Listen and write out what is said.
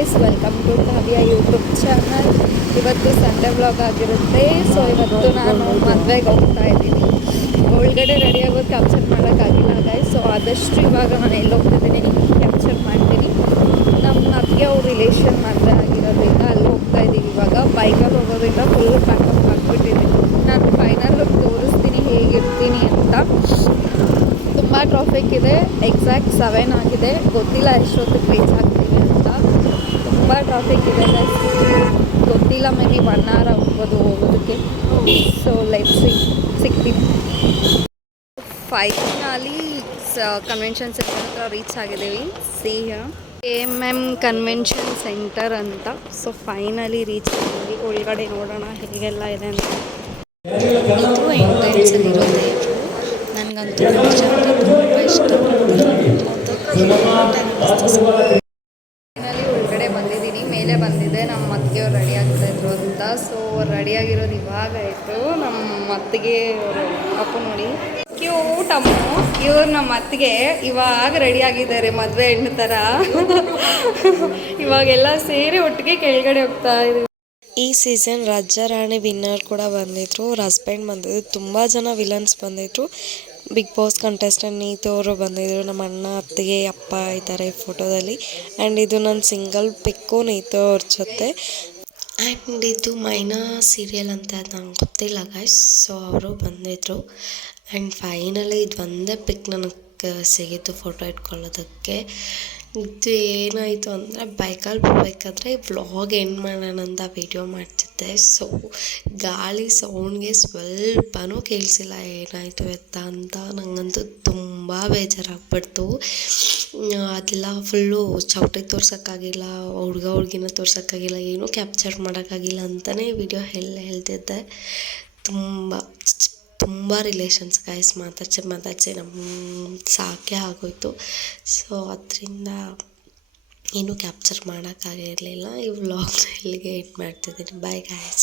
Guys, welcome to Kavya YouTube channel. ಇವತ್ತು Sunday vlog ಆಗಿರುತ್ತೆ. So ಇವತ್ತು ನಾನು ಮದುವೆಗೆ ಹೋಗ್ತಾ ಇದ್ದೀನಿ. ಒಳಗಡೆ ರೆಡಿ ಆಗೋದು ಕ್ಯಾಪ್ಚರ್ ಮಾಡೋಕ್ಕಾಗಿಲ್ಲ ಗೈಸ್. ಸೊ ಆದಷ್ಟು ಇವಾಗ ನಾನು ಎಲ್ಲಿ ಹೋಗ್ತಿದ್ದೀನಿ ಕ್ಯಾಪ್ಚರ್ ಮಾಡ್ತೀನಿ. ನಮ್ಮ ಅತ್ತಿಗೆ ಅವ್ರ ರಿಲೇಷನ್ ಮದುವೆ ಆಗಿರೋದ್ರಿಂದ ಅಲ್ಲಿ ಹೋಗ್ತಾ ಇದ್ದೀವಿ. ಇವಾಗ ಬೈಕಲ್ಲಿ ಹೋಗೋದ್ರಿಂದ ಫುಲ್ ಪ್ಯಾಕಪ್ ಆಗಿಬಿಟ್ಟಿದೆ. ನಾನು ಫೈನಲ್ ತೋರಿಸ್ತೀನಿ ಹೇಗಿರ್ತೀನಿ ಅಂತ. ತುಂಬ ಟ್ರಾಫಿಕ್ ಇದೆ. ಎಕ್ಸಾಕ್ಟ್ 7 ಆಗಿದೆ. ಗೊತ್ತಿಲ್ಲ ಎಷ್ಟೊತ್ತಿಗೆ ರೀಚ್ ಆಗ್ತೀನಿ ಅಂತ. ತುಂಬ ಟ್ರಾಫಿಕ್ ಇದೆ ಗೈಸ್. ಗೊತ್ತಿಲ್ಲ, ಮೇ ಬಿ 1 hour ಆಗ್ಬೋದು ಹೋಗೋದಕ್ಕೆ. ಸೊ ಸಿಗ್ತೀನಿ. ಫೈನಲಿ ಕನ್ವೆನ್ಷನ್ ಸೆಂಟರ್ ಹತ್ರ ರೀಚ್ ಆಗಿದ್ದೀವಿ. KMM ಕನ್ವೆನ್ಷನ್ ಸೆಂಟರ್ ಅಂತ. ಸೊ ಫೈನಲಿ ರೀಚ್ ಆಗಿದ್ದೀವಿ. ಒಳಗಡೆ ನೋಡೋಣ ಹೇಗೆಲ್ಲ ಇದೆ ಅಂತ. ಇದು ಎಂಟ್ರೆನ್ಸಲ್ಲಿರೋದೇ. ನನಗಂತೂ ನಿಜ ಅಂದರೆ ತುಂಬ ಇಷ್ಟ. ಫೈನಲಿ ಒಳಗಡೆ ಬಂದಿದ್ದೀನಿ. ಮೇಲೆ ಬಂದಿದ್ದೆ. ನಮ್ಮ ಅತ್ತಿಗೆಯವ್ರು ರೆಡಿ ಆಗ್ತಾಯಿದ್ರು ಅಂತ. ಸೊ ರೆಡಿಯಾಗಿರೋದು ಇವಾಗ ಆಯಿತು. ನಮ್ಮ ಅತ್ತಿಗೆ ಅವರು ಅಪ್ಪ ನೋಡಿ ಕ್ಯೂಟ್ ಅಮ್ಮ. ಇವ್ರು ನಮ್ಮ ಅತ್ತಿಗೆ ಇವಾಗ ರೆಡಿ ಆಗಿದ್ದಾರೆ ಮದುವೆ ಹೆಣ್ಣು ಥರ. ಇವಾಗೆಲ್ಲ ಸೇರಿ ಒಟ್ಟಿಗೆ ಕೆಳಗಡೆ ಹೋಗ್ತಾ ಇದ್ದೀವಿ. ಈ ಸೀಸನ್ ರಾಜಾ ರಾಣಿ ವಿನ್ನರ್ ಕೂಡ ಬಂದಿದ್ರು. ಅವ್ರ ಹಸ್ಬೆಂಡ್ ಬಂದಿದ್ರು. ತುಂಬ ಜನ ವಿಲನ್ಸ್ ಬಂದಿದ್ರು. ಬಿಗ್ ಬಾಸ್ ಕಂಟೆಸ್ಟೆಂಟ್ ನೀತು ಅವರು ಬಂದಿದ್ರು. ನಮ್ಮ ಅಣ್ಣ, ಅತ್ತಿಗೆ, ಅಪ್ಪ ಇದ್ದಾರೆ ಫೋಟೋದಲ್ಲಿ. ಆ್ಯಂಡ್ ಇದು ನನ್ನ ಸಿಂಗಲ್ ಪಿಕ್ಕು ನೀತು ಅವ್ರ ಜೊತೆ. ಆ್ಯಂಡ್ ಇದು ಮೈನಾ ಸೀರಿಯಲ್ ಅಂತ ನಂಗೆ ಗೊತ್ತಿಲ್ಲ ಗೈಸ್. ಸೊ ಅವರು ಬಂದಿದ್ರು. ಆ್ಯಂಡ್ ಫೈನಲಿ ಇದು ಒಂದೇ ಪಿಕ್ ನನಗೆ ಸಿಗಿತ್ತು ಫೋಟೋ ಇಟ್ಕೊಳ್ಳೋದಕ್ಕೆ. ಇದು ಏನಾಯಿತು ಅಂದರೆ ಬೈಕಲ್ಲಿ ಬರಬೇಕಾದ್ರೆ ವ್ಲಾಗ್ ಎಂಡ್ ಮಾಡೋಣ ಅಂತ ವೀಡಿಯೋ ಮಾಡ್ತಿದ್ದೆ. ಸೊ ಗಾಳಿ ಸೌಂಡ್ಗೆ ಸ್ವಲ್ಪನೂ ಕೇಳಿಸಿಲ್ಲ ಏನಾಯಿತು ಎತ್ತ ಅಂತ. ನನಗಂತೂ ತುಂಬ ಬೇಜಾರಾಗ್ಬಿಡ್ತು. ಅದೆಲ್ಲ ಫುಲ್ಲು ಚೌಟ್ರಿ ತೋರ್ಸೋಕ್ಕಾಗಿಲ್ಲ, ಹುಡುಗಿನ ತೋರ್ಸೋಕ್ಕಾಗಿಲ್ಲ, ಏನೂ ಕ್ಯಾಪ್ಚರ್ ಮಾಡೋಕ್ಕಾಗಿಲ್ಲ ಅಂತಲೇ ವೀಡಿಯೋ ಹೇಳ್ತಿದ್ದೆ. ತುಂಬ ರಿಲೇಷನ್ಸ್ ಗೈಸ್ ಮಾತಾಡ್ಸಿ ನಮ್ಮ ಸಾಕೆ ಆಗೋಯ್ತು. ಸೊ ಅದರಿಂದ ಏನೂ ಕ್ಯಾಪ್ಚರ್ ಮಾಡೋಕ್ಕಾಗಿರಲಿಲ್ಲ. ಈ ವ್ಲಾಗ್ನ ಇಲ್ಲಿಗೆ ಎಂಡ್ ಮಾಡ್ತಿದ್ದೀನಿ. Bye guys.